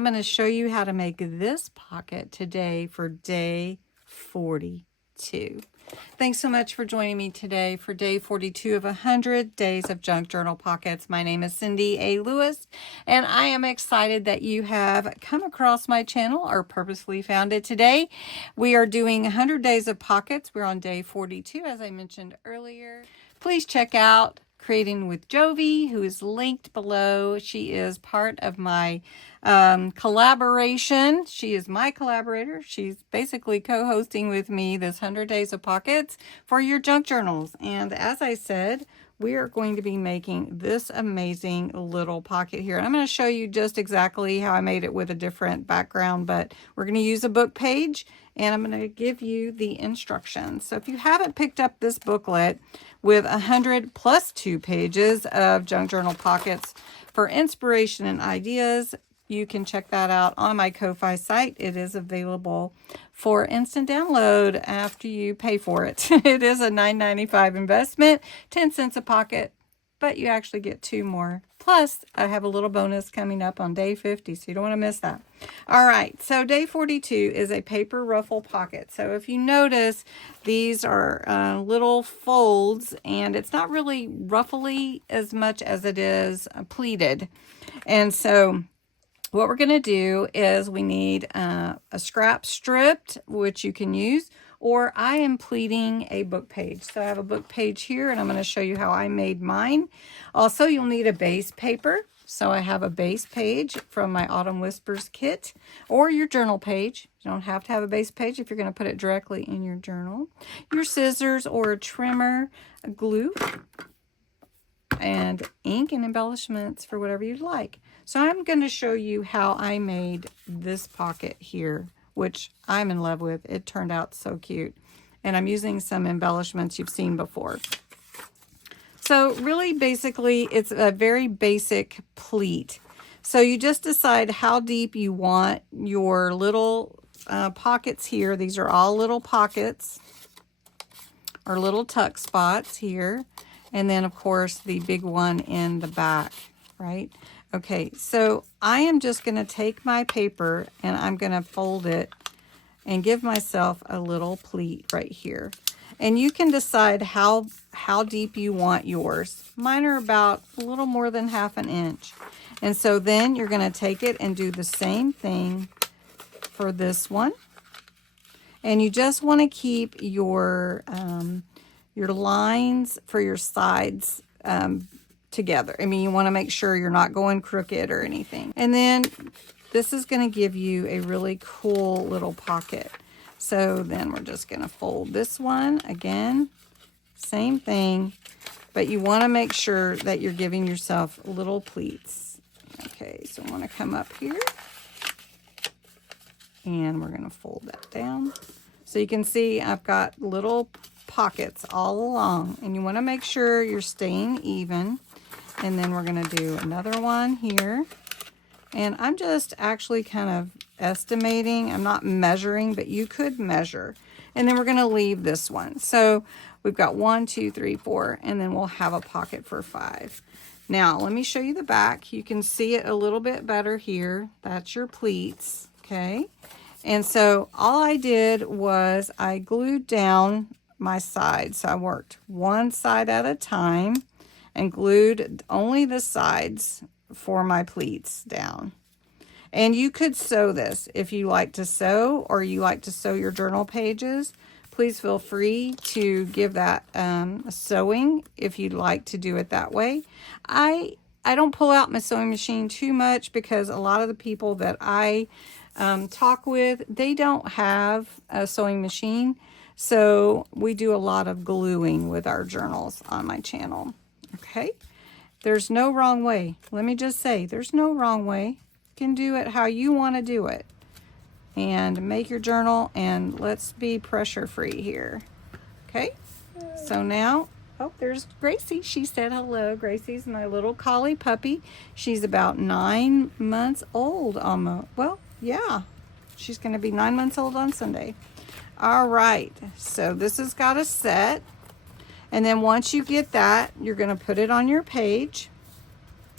I'm going to show you how to make this pocket today for day 42. Thanks so much for joining me today for day 42 of 100 Days of Junk Journal Pockets. My name is Cindy A. Lewis, and I am excited that you have come across my channel or purposely found it today. We are doing 100 Days of Pockets. We're on day 42, as I mentioned earlier. Please check out Creating with Jovi, who is linked below. She is part of my collaboration. She is my collaborator. She's basically co-hosting with me this 100 Days of Pockets for your junk journals. And as I said, we are going to be making this amazing little pocket here. And I'm going to show you just exactly how I made it with a different background, but we're going to use a book page and I'm going to give you the instructions. So if you haven't picked up this booklet with 100 plus 2 pages of junk journal pockets for inspiration and ideas, you can check that out on my Ko-Fi site. It is available for instant download after you pay for it. It is a $9.95 investment, 10 cents a pocket, but you actually get 2 more. Plus, I have a little bonus coming up on day 50, so you don't want to miss that. All right, so day 42 is a paper ruffle pocket. So if you notice, these are little folds, and it's not really ruffly as much as it is pleated. And so what we're going to do is we need a scrap stripped, which you can use, or I am pleating a book page. So I have a book page here, and I'm going to show you how I made mine. Also, you'll need a base paper. So I have a base page from my Autumn Whispers kit, or your journal page. You don't have to have a base page if you're going to put it directly in your journal. Your scissors or a trimmer, a glue, and ink and embellishments for whatever you'd like. So I'm going to show you how I made this pocket here, which I'm in love with. It turned out so cute. And I'm using some embellishments you've seen before. So really, basically, it's a very basic pleat. So you just decide how deep you want your little pockets here. These are all little pockets or little tuck spots here. And then, of course, the big one in the back, right? Okay, so I am just going to take my paper and I'm going to fold it and give myself a little pleat right here. And you can decide how deep you want yours. Mine are about a little more than ½ an inch. And so then you're going to take it and do the same thing for this one. And you just want to keep your lines for your sides together. I mean, you want to make sure you're not going crooked or anything. And then this is going to give you a really cool little pocket. So then we're just going to fold this one again, same thing, but you want to make sure that you're giving yourself little pleats. Okay, so I want to come up here and we're going to fold that down. So you can see I've got little pockets all along, and you want to make sure you're staying even. And then we're going to do another one here. And I'm just actually kind of estimating. I'm not measuring, but you could measure. And then we're going to leave this one. So we've got 1, 2, 3, 4, and then we'll have a pocket for 5. Now, let me show you the back. You can see it a little bit better here. That's your pleats, okay? And so all I did was I glued down my side. So I worked one side at a time and glued only the sides for my pleats down. And you could sew this if you like to sew, or you like to sew your journal pages. Please feel free to give that a sewing if you'd like to do it that way. I don't pull out my sewing machine too much because a lot of the people that I talk with, they don't have a sewing machine. So we do a lot of gluing with our journals on my channel. Okay, there's no wrong way. Let me just say, there's no wrong way. You can do it how you want to do it. And make your journal, and let's be pressure free here. Okay, so now, oh, there's Gracie. She said hello. Gracie's my little collie puppy. She's about 9 months old almost. Well, yeah, she's going to be 9 months old on Sunday. All right, so this has got a set. And then once you get that, you're going to put it on your page.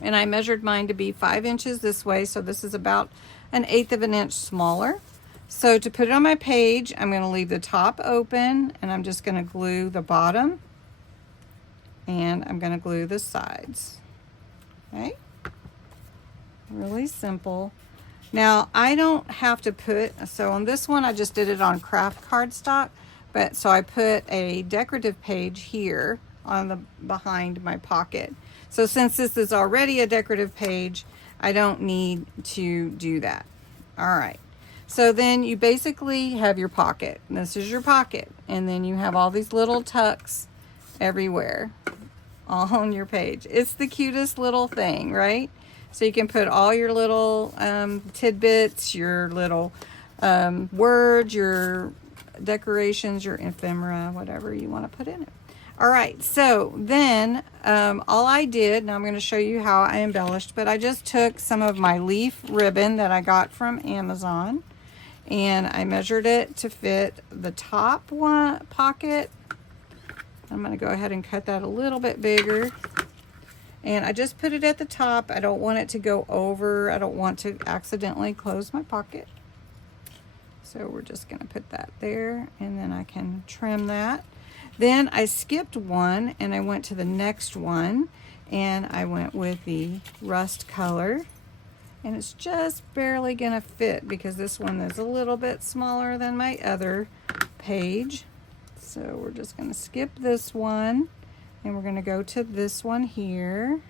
And I measured mine to be 5 inches this way. So this is about 1/8 of an inch smaller. So to put it on my page, I'm going to leave the top open, and I'm just going to glue the bottom, and I'm going to glue the sides. Okay, really simple. Now I don't have to put, so on this one I just did it on craft cardstock, but so I put a decorative page here on the behind my pocket. So since this is already a decorative page, I don't need to do that. All right, so then you basically have your pocket. This is your pocket, and then you have all these little tucks everywhere all on your page. It's the cutest little thing, right? So you can put all your little tidbits, your little words, your decorations, your ephemera, whatever you want to put in it. All right, so then all I did, now I'm going to show you how I embellished, but I just took some of my leaf ribbon that I got from Amazon, and I measured it to fit the top one pocket. I'm going to go ahead and cut that a little bit bigger. And I just put it at the top. I don't want it to go over. I don't want to accidentally close my pocket. So we're just going to put that there, and then I can trim that. Then I skipped one and I went to the next one, and I went with the rust color, and it's just barely going to fit because this one is a little bit smaller than my other page. So we're just going to skip this one, and we're going to go to this one here.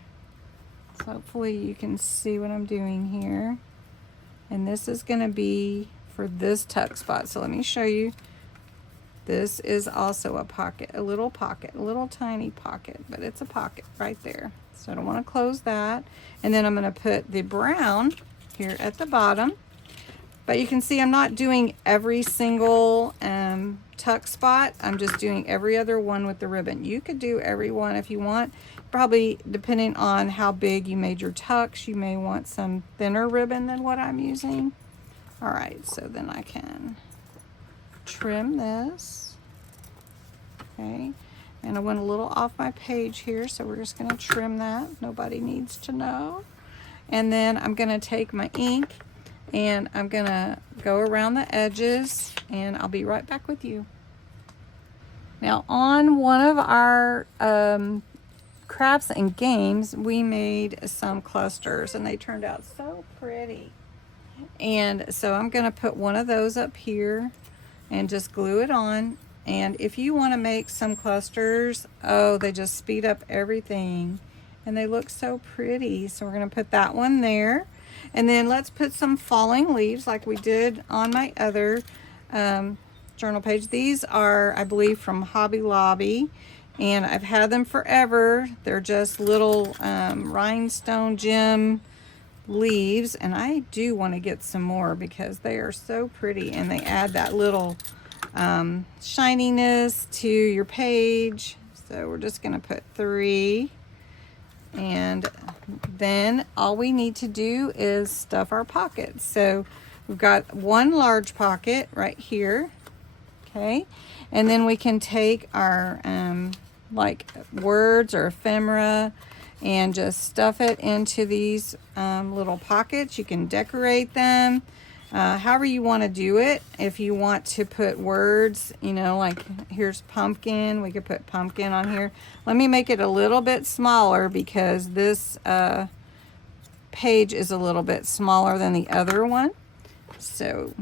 So hopefully you can see what I'm doing here. And this is going to be for this tuck spot. So let me show you. This is also a pocket, a little tiny pocket, but it's a pocket right there. So I don't want to close that. And then I'm going to put the brown here at the bottom. But you can see I'm not doing every single tuck spot. I'm just doing every other one with the ribbon. You could do every one if you want. Probably depending on how big you made your tucks, you may want some thinner ribbon than what I'm using. All right, so then I can trim this. Okay, and I went a little off my page here, so we're just going to trim that. Nobody needs to know. And then I'm going to take my ink, and I'm going to go around the edges, and I'll be right back with you. Now on one of our crafts and games, we made some clusters, and they turned out so pretty. And so I'm going to put one of those up here and just glue it on. And if you want to make some clusters, oh, they just speed up everything, and they look so pretty. So we're going to put that one there. And then let's put some falling leaves like we did on my other journal page. These are, I believe, from Hobby Lobby, and I've had them forever. They're just little rhinestone gem leaves, and I do want to get some more because they are so pretty, and they add that little shininess to your page. So we're just going to put 3. And then all we need to do is stuff our pockets. So we've got one large pocket right here, okay, and then we can take our like words or ephemera and just stuff it into these little pockets. You can decorate them however you want to do it. If you want to put words, you know, like here's pumpkin, we could put pumpkin on here. Let me make it a little bit smaller because this page is a little bit smaller than the other one. So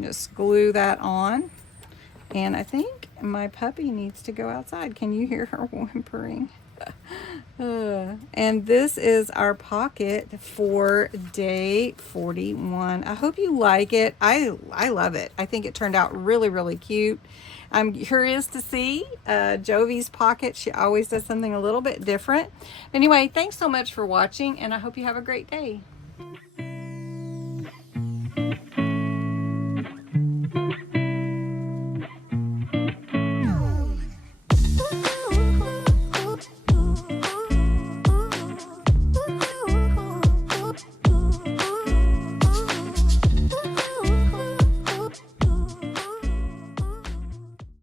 just glue that on. And I think my puppy needs to go outside. Can you hear her whimpering? And this is our pocket for day 41. I hope you like it. I love it. I think it turned out really, really cute. I'm curious to see Jovi's pocket. She always does something a little bit different. Anyway, thanks so much for watching, and I hope you have a great day.